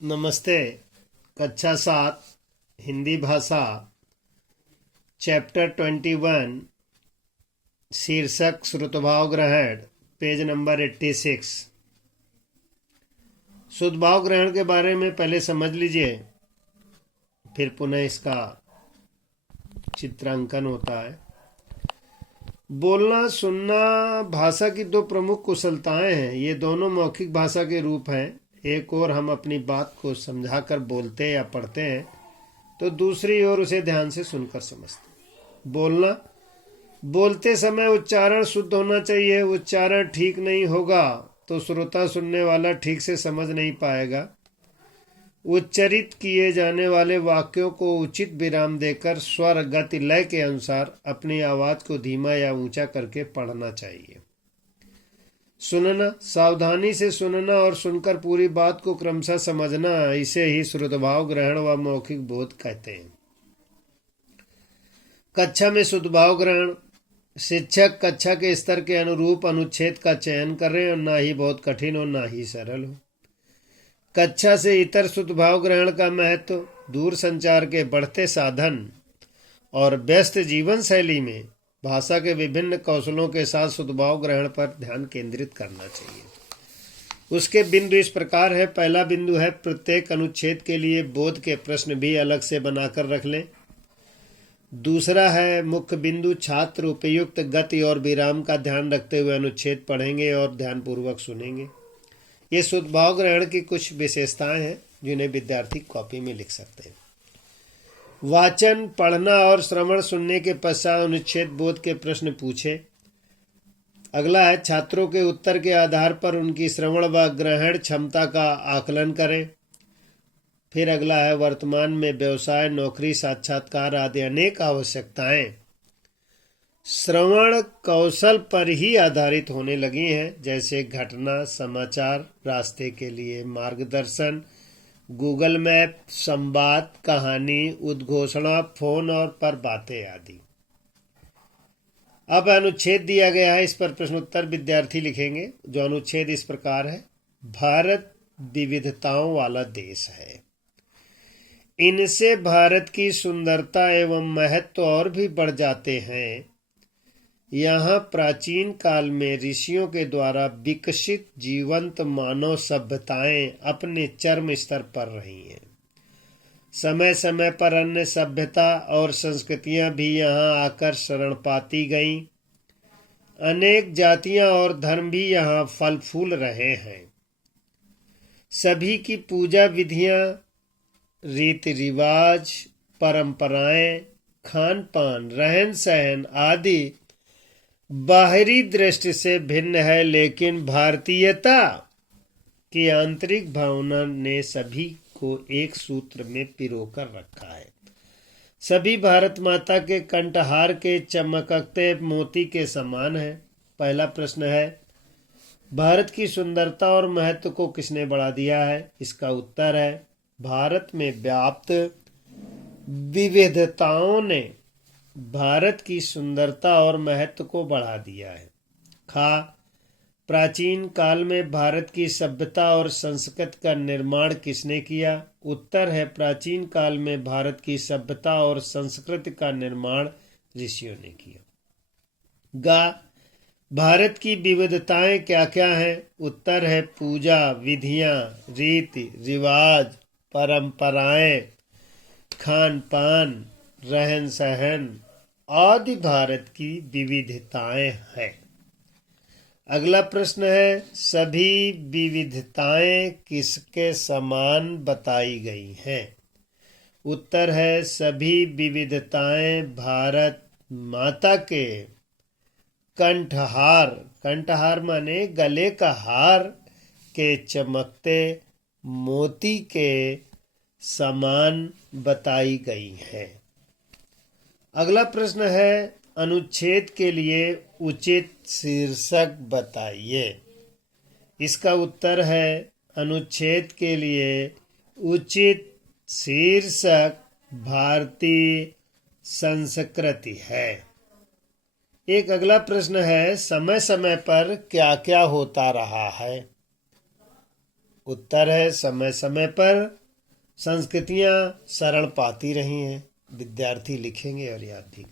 नमस्ते। कक्षा 7 हिंदी भाषा चैप्टर 21 शीर्षक श्रुतभाव ग्रहण पेज नंबर 86। शुद्धभाव ग्रहण के बारे में पहले समझ लीजिए, फिर पुनः इसका चित्रांकन होता है। बोलना सुनना भाषा की दो प्रमुख कुशलताएं हैं। ये दोनों मौखिक भाषा के रूप हैं। एक ओर हम अपनी बात को समझाकर बोलते या पढ़ते हैं, तो दूसरी ओर उसे ध्यान से सुनकर समझते हैं। बोलना, बोलते समय उच्चारण शुद्ध होना चाहिए। उच्चारण ठीक नहीं होगा तो श्रोता सुनने वाला ठीक से समझ नहीं पाएगा। उच्चरित किए जाने वाले वाक्यों को उचित विराम देकर स्वर गति लय के अनुसार अपनी आवाज को धीमा या ऊंचा करके पढ़ना चाहिए। सुनना, सावधानी से सुनना और सुनकर पूरी बात को क्रमशः समझना, इसे ही श्रुतभाव ग्रहण व मौखिक बोध कहते हैं। कक्षा में शुद्धभाव ग्रहण, शिक्षक कक्षा के स्तर के अनुरूप अनुच्छेद का चयन करें और ना ही बहुत कठिन हो ना ही सरल हो। कक्षा से इतर शुद्धभाव ग्रहण का महत्व दूर संचार के बढ़ते साधन और व्यस्त जीवन शैली में भाषा के विभिन्न कौशलों के साथ शुद्धभाव ग्रहण पर ध्यान केंद्रित करना चाहिए। उसके बिंदु इस प्रकार है। पहला बिंदु है, प्रत्येक अनुच्छेद के लिए बोध के प्रश्न भी अलग से बनाकर रख लें। दूसरा है, मुख्य बिंदु, छात्र उपयुक्त गति और विराम का ध्यान रखते हुए अनुच्छेद पढ़ेंगे और ध्यानपूर्वक सुनेंगे। ये शुद्धभाव ग्रहण की कुछ विशेषताएं हैं जिन्हें विद्यार्थी कॉपी में लिख सकते हैं। वाचन, पढ़ना और श्रवण सुनने के पश्चात अनुच्छेद बोध के प्रश्न पूछे। अगला है, छात्रों के उत्तर के आधार पर उनकी श्रवण व ग्रहण क्षमता का आकलन करें। फिर अगला है, वर्तमान में व्यवसाय, नौकरी, साक्षात्कार आदि अनेक आवश्यकताएं श्रवण कौशल पर ही आधारित होने लगी हैं, जैसे घटना, समाचार, रास्ते के लिए मार्गदर्शन, गूगल मैप, संवाद, कहानी, उद्घोषणा, फोन और पर बातें आदि। अब अनुच्छेद दिया गया है, इस पर प्रश्न उत्तर विद्यार्थी लिखेंगे। जो अनुच्छेद इस प्रकार है, भारत विविधताओं वाला देश है। इनसे भारत की सुंदरता एवं महत्व और भी बढ़ जाते हैं। यहाँ प्राचीन काल में ऋषियों के द्वारा विकसित जीवंत मानव सभ्यताएं अपने चरम स्तर पर रही हैं। समय समय पर अन्य सभ्यता और संस्कृतियां भी यहाँ आकर शरण पाती गईं। अनेक जातियां और धर्म भी यहाँ फल फूल रहे हैं। सभी की पूजा विधियां, रीति रिवाज, परंपराएं, खान पान, रहन सहन आदि बाहरी दृष्टि से भिन्न है, लेकिन भारतीयता की आंतरिक भावना ने सभी को एक सूत्र में पिरोकर रखा है। सभी भारत माता के कंठहार के चमकते मोती के समान है। पहला प्रश्न है, भारत की सुंदरता और महत्व को किसने बढ़ा दिया है? इसका उत्तर है, भारत में व्याप्त विविधताओं ने भारत की सुंदरता और महत्व को बढ़ा दिया है। खा, प्राचीन काल में भारत की सभ्यता और संस्कृति का निर्माण किसने किया? उत्तर है, प्राचीन काल में भारत की सभ्यता और संस्कृति का निर्माण ऋषियों ने किया। गा, भारत की विविधताएं क्या क्या हैं? उत्तर है, पूजा विधियां, रीति रिवाज, परंपराएं, खान पान, रहन सहन आदि भारत की विविधताएं हैं। अगला प्रश्न है, सभी विविधताएं किसके समान बताई गई हैं? उत्तर है, सभी विविधताएं भारत माता के कंठहार, कंठहार माने गले का हार के चमकते मोती के समान बताई गई हैं। अगला प्रश्न है, अनुच्छेद के लिए उचित शीर्षक बताइए। इसका उत्तर है, अनुच्छेद के लिए उचित शीर्षक भारतीय संस्कृति है। एक अगला प्रश्न है, समय समय पर क्या क्या होता रहा है? उत्तर है समय समय पर संस्कृतियां शरण पाती रही हैं। विद्यार्थी लिखेंगे और याद भी करेंगे।